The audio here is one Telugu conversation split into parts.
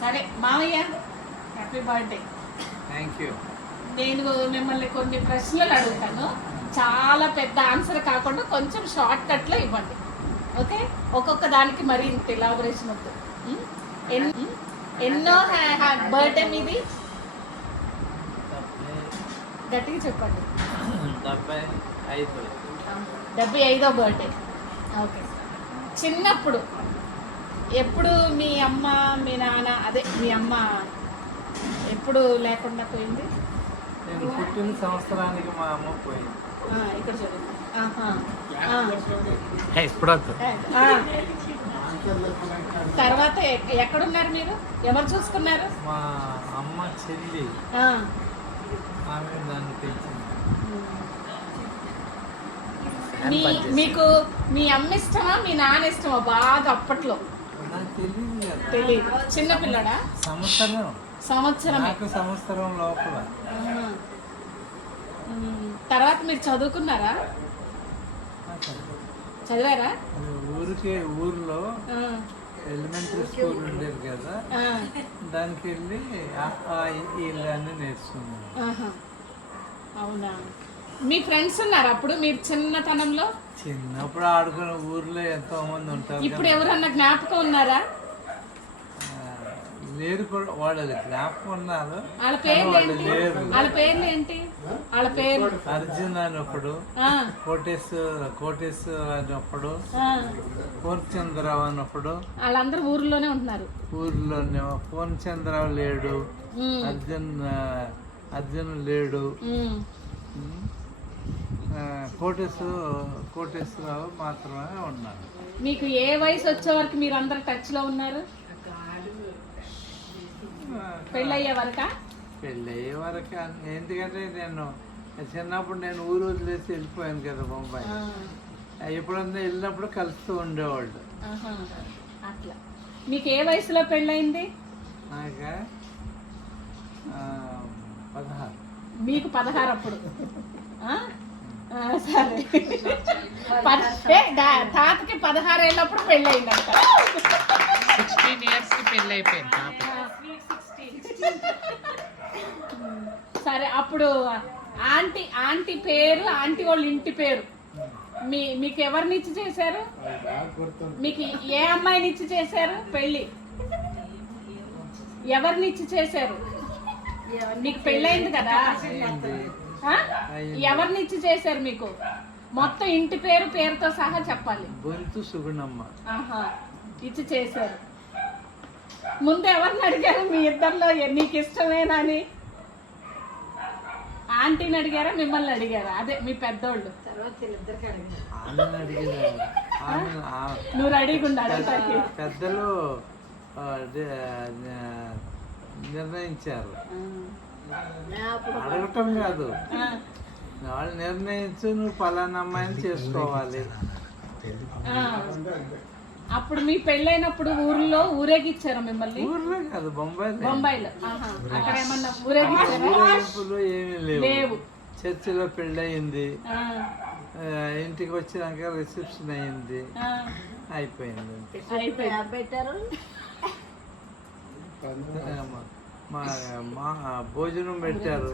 సరే మావయ్య, హ్యాపీ బర్త్డే. Thank you. నేను మిమ్మల్ని కొన్ని ప్రశ్నలు అడుగుతాను, చాలా పెద్ద ఆన్సర్ కాకుండా కొంచెం షార్ట్ కట్లో ఇవ్వండి, ఓకే? ఒక్కొక్క దానికి మరి ఇంత ఎలాబొరేషన్ వద్దు. ఎన్నో బర్త్డే మీది? గట్టిగా చెప్పండి. 75వ బర్త్డే. ఓకే. చిన్నప్పుడు ఎప్పుడు మీ అమ్మ మీ నాన్న, అదే మీ అమ్మ ఎప్పుడు లేకుండా పోయింది? నేను పుట్టిన సంవత్సరానికి మా అమ్మ పోయింది. ఇక్కడ చూడండి. తర్వాత ఎక్కడున్నారు మీరు? ఎవరు చూసుకున్నారు? మా అమ్మ చెల్లి, ఆమె నన్ను పెంచింది. మీకు మీ అమ్మ ఇష్టమా మీ నాన్న ఇష్టమా బాగా అప్పట్లో? నాకు తెలియదు కదా. తెలియదు. చిన్నపిల్లడా? సంవత్సరం లోపల. తర్వాత మీరు చదువుకున్నారా? చదివారా? ఊర్లో ఎలిమెంటరీ స్కూల్ ఉండేది కదా, దానికి వెళ్ళి ఇల్లు నేర్చుకున్నాను. అవునా? మీ ఫ్రెండ్స్ ఉన్నారు అప్పుడు మీరు చిన్నతనంలో? చిన్నప్పుడు ఆడుకున్న ఊర్లో ఎంతో మంది ఉంటారు. ఇప్పుడు ఎవరన్నా జ్ఞాపకం ఉన్నారా? లేరు కూడా. వాళ్ళు జ్ఞాపకం ఉన్నారు. వాళ్ళ పేర్లు ఏంటి? వాళ్ళ పేరు అర్జున్ అని, కోటేశ్ అని, పూర్ణచంద్రరావు అని. వాళ్ళందరూ ఊర్లోనే ఉంటున్నారు. ఊర్లోనే. పూర్ణచంద్రరావు లేడు, అర్జున్ లేడు, కోటేశ్వరరావు మాత్రమే ఉన్నారు. మీకు ఏ వయసు వచ్చే వరకు మీరు అందరు టచ్ లో ఉన్నారు? పెళ్ళయ్యే వరకా? పెళ్ళయ్యే వరకు. ఎందుకంటే నేను చిన్నప్పుడు నేను ఊరు వదిలేసి వెళ్ళిపోయాను కదా బొంబాయి. ఎప్పుడన్నా వెళ్ళినప్పుడు కలుస్తూ ఉండేవాళ్ళు. అట్లా. మీకు ఏ వయసులో పెళ్ళయింది? నాకా 16. మీకు 16 అప్పుడు? సరే. తాతకి 16 ఏళ్ళప్పుడు పెళ్ళయిందంట. 16 years కి పెళ్ళి అయిపోయింది. సరే. అప్పుడు ఆంటీ పేరు, ఆంటీ వాళ్ళ ఇంటి పేరు మీకు ఎవరినిచ్చి చేశారు? మీకు ఏ అమ్మాయినిచ్చి చేశారు పెళ్ళి? ఎవరినిచ్చి చేశారు? మీకు పెళ్ళయింది కదా, ఎవరినిచ్చి చేశారు మీకు? మొత్తం ఇంటి పేరుతో సహా చెప్పాలి. బొంతు సుగుణమ్మ ఇచ్చి చేశారు. ముందు ఎవరిని అడిగారు మీ ఇద్దరిలో నీకు ఇష్టమేనా అని? ఆంటీని అడిగారా మిమ్మల్ని అడిగారా? అదే మీ పెద్దోళ్ళు. నువ్వు రెడీగా అడగటానికి పెద్దలు నిర్ణయించారు. అడగటం కాదు, వాళ్ళు నిర్ణయించు నువ్వు పలానా అమ్మాయిని చేసుకోవాలి. అప్పుడు మీ పెళ్ళైనప్పుడు ఊర్లో ఊరేగిచ్చారు మిమ్మల్ని? ఊర్లో కాదు, బొంబాయిలో. అక్కడ ఏమన్నా ఊరేగించారా? ఏమీ లేవు. చర్చిలో పెళ్ళయింది, ఇంటికి వచ్చినాక రిసెప్షన్ అయింది, అయిపోయింది. మా భోజనం పెట్టారు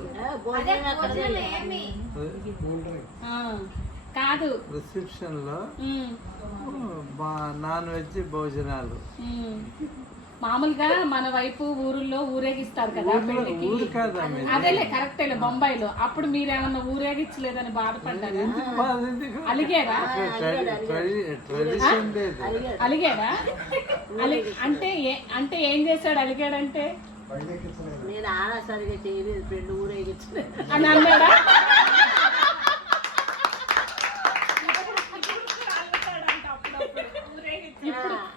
కాదు, రిసెప్షన్ లో నాన్ వెజ్ భోజనాలు. మామూలుగా మన వైపు ఊరుల్లో ఊరేగిస్తారు కదా పెళ్లికి. ఊరు కాదు, అదేలే కరెక్టేలే బొంబాయిలో. అప్పుడు మీరేమన్నా ఊరేగించలేదని బాధపడ్డారా? అలిగారా? అలిగారా? అంటే ఏం చేశాడు అలిగాడంటే? నేను ఆనా సరిగా చేయలేదు, ఫ్రెండ్ ఊరేగించలేదు అని అన్నాడా?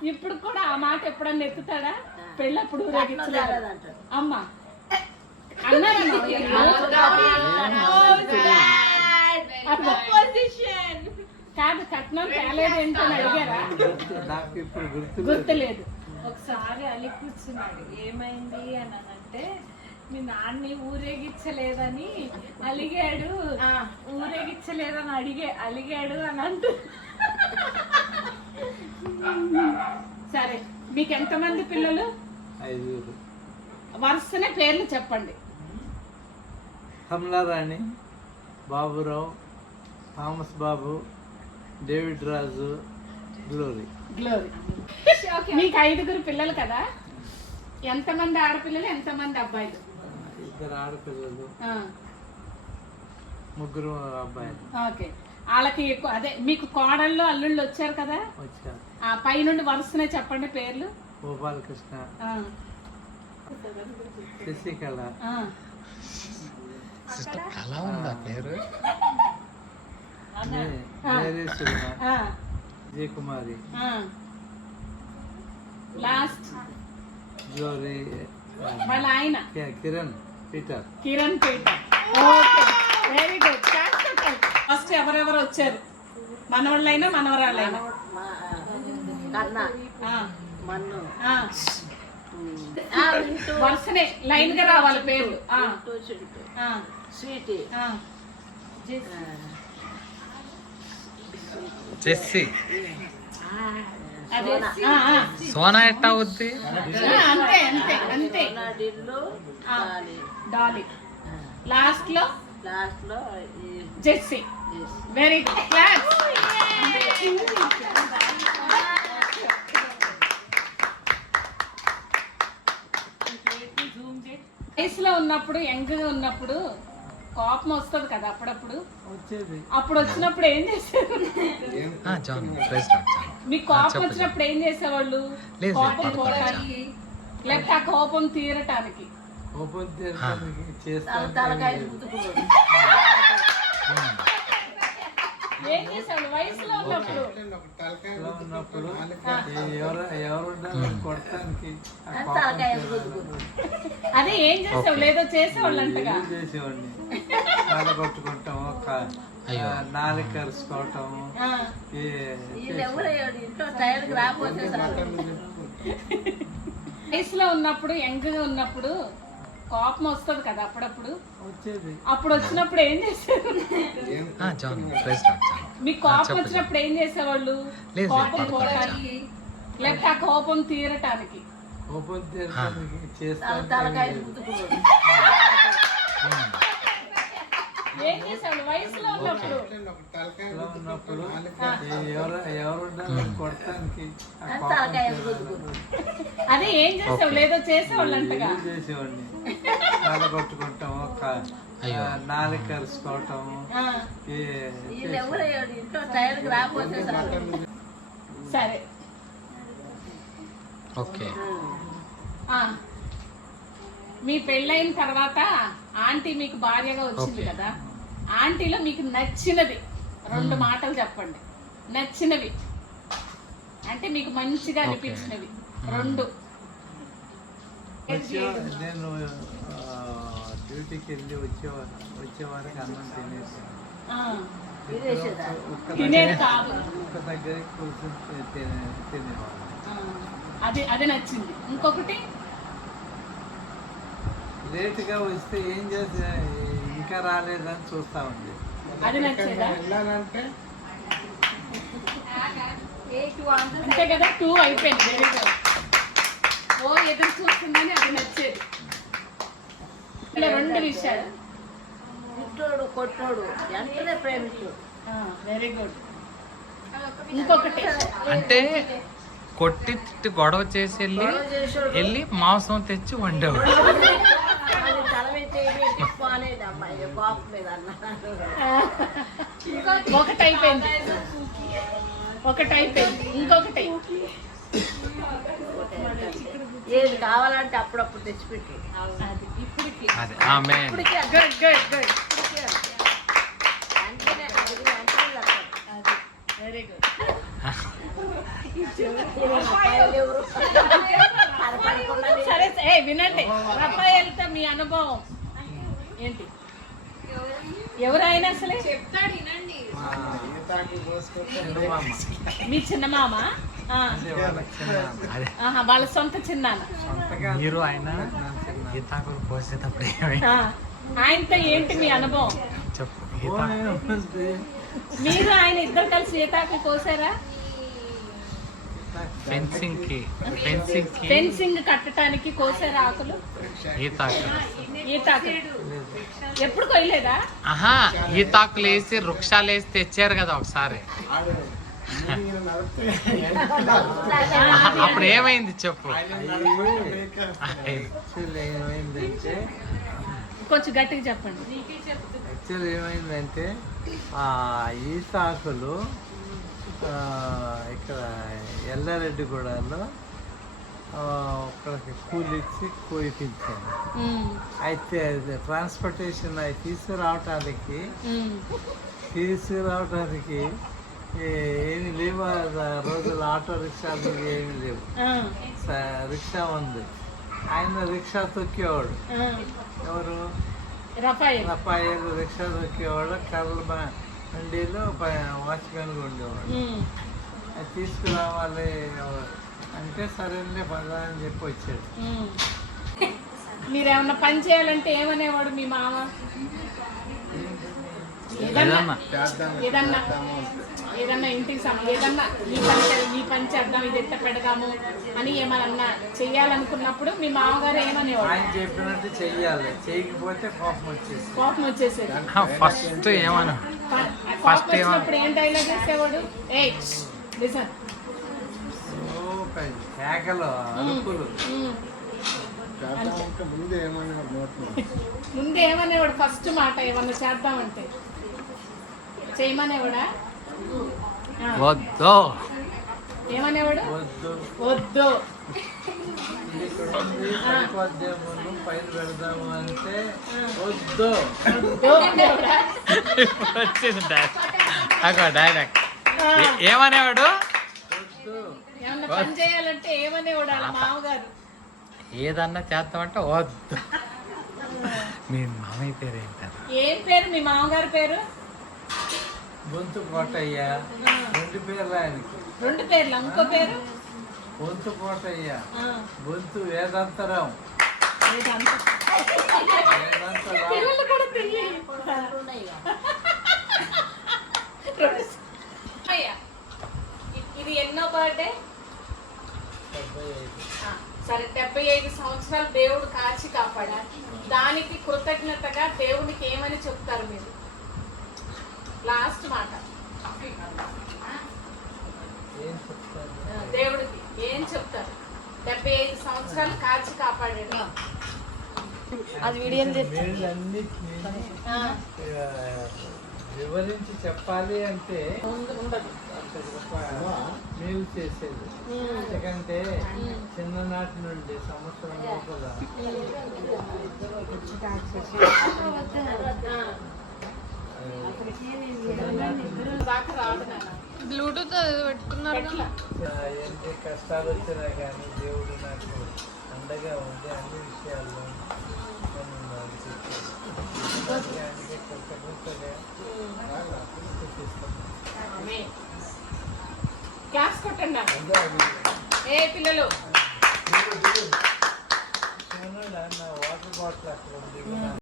ఇప్పుడు కూడా ఆ మాట ఎప్పుడన్నా ఎత్తుతాడా? పెళ్ళప్పుడు ఊరేగించలేదు అమ్మా అన్నారా? కాదు, కట్నం తేలేదు ఏంటని అడిగారా? గుర్తులేదు. ఒకసారి అలి కూర్చున్నాడు. ఏమైంది అని అంటే మీ నాన్ని ఊరేగించలేదని అలిగాడు, ఊరేగించలేదని అలిగాడు అని అంటూ. సరే, మీకు ఎంతమంది పిల్లలు? 5 వరుసనే పేర్లు చెప్పండి. కమలారాణి, బాబురావు, థామస్ బాబు, డేవిడ్ రాజు, గ్లోరీ. గ్లోరీ. మీకు 5 పిల్లలు కదా, ఎంతమంది ఆడపిల్లలు, ఎంతమంది అబ్బాయిలు? 2 ఆడపిల్లలు, ఆ, 3 అబ్బాయిలు. ఓకే. వాళ్ళకి ఎక్కువ అదే మీకు కోడళ్ళు అల్లుళ్ళు వచ్చారు కదా, వచ్చారు. ఆ పై నుండి వరుసనే చెప్పండి పేర్లు. గోపాలకృష్ణ, ఆ, శశికళ, ఆ, సిస్టర్ కళ ఉందా పేరు? మేరీ సుల్మ, ఆ, విజయకుమారి, ఆ. లాస్ట్ గ్లోరీ, వాళ్ళ ఆయన Kiran Peter. Kiran Peter. Okay, very good. First ఎవరెవరు వచ్చారు? మనవాళ్ళైనా మనవరాళ్ళైనా? కన్నా ఆ, మన్ను ఆ. వరుసనే లైన్ గా రావాలి పేర్లు. ఆ, చింటూ ఆ, స్వీటీ ఆ. జెస్సీ. అదే, ఆ, ఆ. సోనా ఎట్టా అవుద్ది? అంతే అంతే అంతే. డిల్లు ఆ, డాలీ. లాస్ట్ లో లాస్ట్ లో జెస్సీ. Very good. క్లాస్. వయసులో ఉన్నప్పుడు, యంగ్ గా ఉన్నప్పుడు కోపం వస్తుంది కదా అప్పుడప్పుడు. వచ్చేది. అప్పుడు వచ్చినప్పుడు ఏం చేసేవారు? జాన్ ప్రైజ్ రాడ్ జాన్. మీకు కోపం చెప్పు, వచ్చినప్పుడు ఏం చేసేవాళ్ళు? లేదు, కోపం లేదు, పోవడానికి లేకపోతే ఆ కోపం తీరటానికి ఓపెన్ తీరడానికి చేస్తాను. తలకాయ ముద్దుకున్నాడు. ఏం చేసేవాళ్ళు వయసులో ఉన్నప్పుడు? ఉన్నప్పుడు ఎవరు కొడటానికి ఆ కోపం తలకాయ తీరాలి. ముద్దుకున్నాడు. అదే ఏం చేసేవాళ్ళు? ఏదో చేసేవాళ్ళు అంటగా. ఏం చేసేవాడిని, కాళ్ళ కొట్టుకుంటాము, నాలుగు కరుచుకోవటము. ఆ, వీళ్ళు ఎవరు ఇంట్లో టైర్కి రాకపోతే వయసులో ఉన్నప్పుడు, యంగ్ గా ఉన్నప్పుడు కోపం వస్తుంది కదా అప్పుడప్పుడు. వచ్చేది. అప్పుడు వచ్చినప్పుడు ఏం చేసేవారు? జాన్ ప్రైజ్ రాడ్ జాన్. మీకు కోపం చెప్పు, వచ్చినప్పుడు ఏం చేసేవాళ్ళు? లేదు, కోపం లేదు, పోవడానికి లేకపోతే ఆ కోపం తీరటానికి ఓపెన్ తీరడానికి చేస్తాను. తలకాయ ముద్దుకున్నాడు. ఏం చేసేవాళ్ళు వయసులో ఉన్నప్పుడు? ఉన్నప్పుడు ఎవరు కొడటానికి ఆ కోపం తలకాయ తీరాలి. ముద్దుకున్నాడు. అదే ఏం చేసేవాళ్ళు? ఏదో చేసేవాళ్ళు అంటగా. ఏం చేసేవాడిని, కాళ్ళ కొట్టుకుంటాము, నాలుగు కరుచుకోవటము. ఆ, వీళ్ళు ఎవరు ఇంట్లో టైర్కి రాకపోతే సరే. ఓకే. ఆ, మీ పెళ్ళైన తర్వాత ఆంటీ మీకు భార్యగా వచ్చింది ఓకే. కదా, ఆంటీలో మీకు నచ్చినది 2 మాటలు చెప్పండి. నచ్చినవి అంటే మీకు మంచిగా అనిపించినవి 2. నేను డ్యూటీకి వెళ్ళి వచ్చేవారికి అన్నం తినేసి తినేది కాదు. ఒక్క దగ్గర కూర్చొని తినేవాళ్ళు. అది నచ్చింది. ఇంకొకటి లేట్గా వస్తే ఏం చేస్తే ఇంకా రాలేదని చూస్తా ఉంది. అది నచ్చేదా? అంతే కదా, 2 అయిపోయింది. Very good. ఓ ఎదురు చూస్తుందని అది నచ్చేది. ఇలా 2 విషయాలు. ఇంటోడు కొట్టోడు ఎంతనే ప్రేమించు. Very good. ఇంకొకటి అంటే కొట్టి తిట్టి గొడవ చేసి వెళ్ళి మాంసం తెచ్చి వండేవాడు. తల మీద అనేది అమ్మాయి కోపం మీద అన్నాడు. ఒకటి అయిపోయింది. ఇంకొకటి ఏది కావాలంటే అప్పుడప్పుడు తెచ్చిపెట్టి అది ఇప్పటికి. అదే ఆమె. Good good good. అంటేనే అడిగిన అంటేనే అది వెరీ గుడ్. ఎవరు సరే వినండి, రఫాయల్తో మీ అనుభవం ఏంటి? ఎవరైనా అసలే చెప్తాడు, వినండి. మీ చిన్నమామ? వాళ్ళ సొంత చిన్నాన్న. మీరు ఆయన ఈతాకులు పోసేటప్పుడు ఏమైనా ఆయనతో ఏంటి మీ అనుభవం చెప్పు. మీరు ఆయన ఇద్దరు కలిసి ఈతాకులు కోసారా? ఫెన్సింగ్ కి ఫెన్సింగ్ కట్టడానికి కోసారు ఆకులు, ఈతాకు. ఈతాకులు ఎప్పుడు కొయ్యలేదా? ఆహా, ఈతాకులు వేసి వృక్షాలు వేసి తెచ్చారు కదా ఒకసారి. అప్పుడు ఏమైంది చెప్పు. యాక్చువల్లీ ఏమైందంటే కొంచెం గట్టిగా చెప్పండి. యాక్చువల్లీ ఏమైందంటే ఈతాకులు ఇక్కడ ఎల్లారెడ్డిగూడలో ఒకరికి కూలిచ్చి కోయిపించాను. అయితే ట్రాన్స్పోర్టేషన్ అవి తీసుకురావటానికి ఏమి లేవు ఆ రోజులు. ఆటో రిక్షాలు ఏమి లేవు. రిక్షా ఉంది. ఆయన రిక్షా తొక్కేవాడు. ఎవరు? రఫాయలు రిక్షా తొక్కేవాడు. కర్రల బండిలో వాచ్మెన్గా ఉండేవాడు. అది తీసుకురావాలి అంటే సరేలే పదా అని చెప్పి వచ్చాడు. మీరేమన్నా పని చేయాలంటే ఏమనేవాడు మీ మామ? ఏదన్నా ఇంటికి ఏదన్నా ఈ పని చేద్దాం, ఇది ఎట్ట పెడదాము అని ఏమన్నా చెయ్యాలనుకున్నప్పుడు మీ మామగారు ఏమనేవాడు? ఆయన చెప్పినట్టు చెయ్యాలి. చేయకపోతే కోపం వచ్చేసేది. ఫస్ట్ ఏమన్నా కోపం వచ్చినప్పుడు ఏం డైలాగ్ వేసేవాడు? ఏ లిసన్, కేకలు, అరుపులు. ముందు ఏమనేవాడు? ఫస్ట్ మాట ఏమన్నా చేద్దామంటే చేయమనేవాడా? వద్దు. ఏమనేవాడు? వద్దు. పైన పెడదాము అంటే వద్దు. వచ్చింది డైలాగ్. ఏమనేవాడు? ఏమన్నా పని చేయాలంటే ఏమనేవాడు వాళ్ళ మామగారు? ఏదన్నా చేద్దామంటే వద్దు. మీ మామయ్య పేరు ఏంటారు? ఏం పేరు మీ మామగారి పేరు? గొంతు కోటయ్య. 2 పేర్లు ఆయనకి. 2 పేర్లు. ఇంకో పేరు? గొంతు కోటయ్య. గొంతు వేదాంతరం. పిల్లలు కూడా తెలియదు. ఇది ఎన్నో బర్త్డే? సరే, 75 సంవత్సరాలు దేవుడు కాచి కాపాడా. దానికి కృతజ్ఞతగా దేవునికి ఏమని చెప్తారు మీరు? లాస్ట్ మాట దేవుడికి ఏం చెప్తారు? 75 సంవత్సరాలు కాచి కాపాడాడు. వివరించి చెప్పాలి అంటే ఉండదు. మేలు చేసేది. ఎందుకంటే చిన్ననాటి నుండి సంవత్సరం లోపల బ్లూటూత్ పెట్టుకున్నారు. ఎన్ని కష్టాలు వచ్చినా కానీ దేవుడు నాకు అండగా ఉంది. అన్ని విషయాల్లో క్లాస్ కొట్టండి ఏ పిల్లలు. వాటర్ బాటిల్ అక్కడ ఉంది.